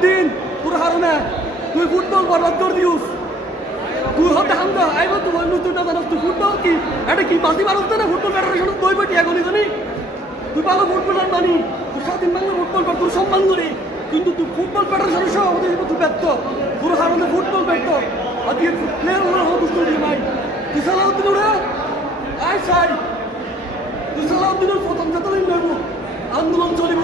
সালাউদ্দিন পুরো হারনে তুই ফুটবল বরবাদ করে দিউস তুই হতে হামদা আইব তুই বললু তুই না জানাস তুই ফুটবল কি এটা কি বাসি মানুষ না ফুটবল ফেডারেশন দই বটি এগনি জানি তুই ভালো ফুটবলার মানি তুই স্বাধীন বাংলা ফুটবল কর তুই সম্মান করি কিন্তু তুই ফুটবল ফেডারেশনের সভাপতি হিসেবে তুই ব্যর্থ পুরো হারনে ফুটবল ব্যর্থ আজকে প্লেয়ার হলো হতুস তুই ভাই তুই সালাউদ্দিন ওরা আয় সাই তুই সালাউদ্দিনের প্রথম যাত্রা নেব আন্দোলন চলিব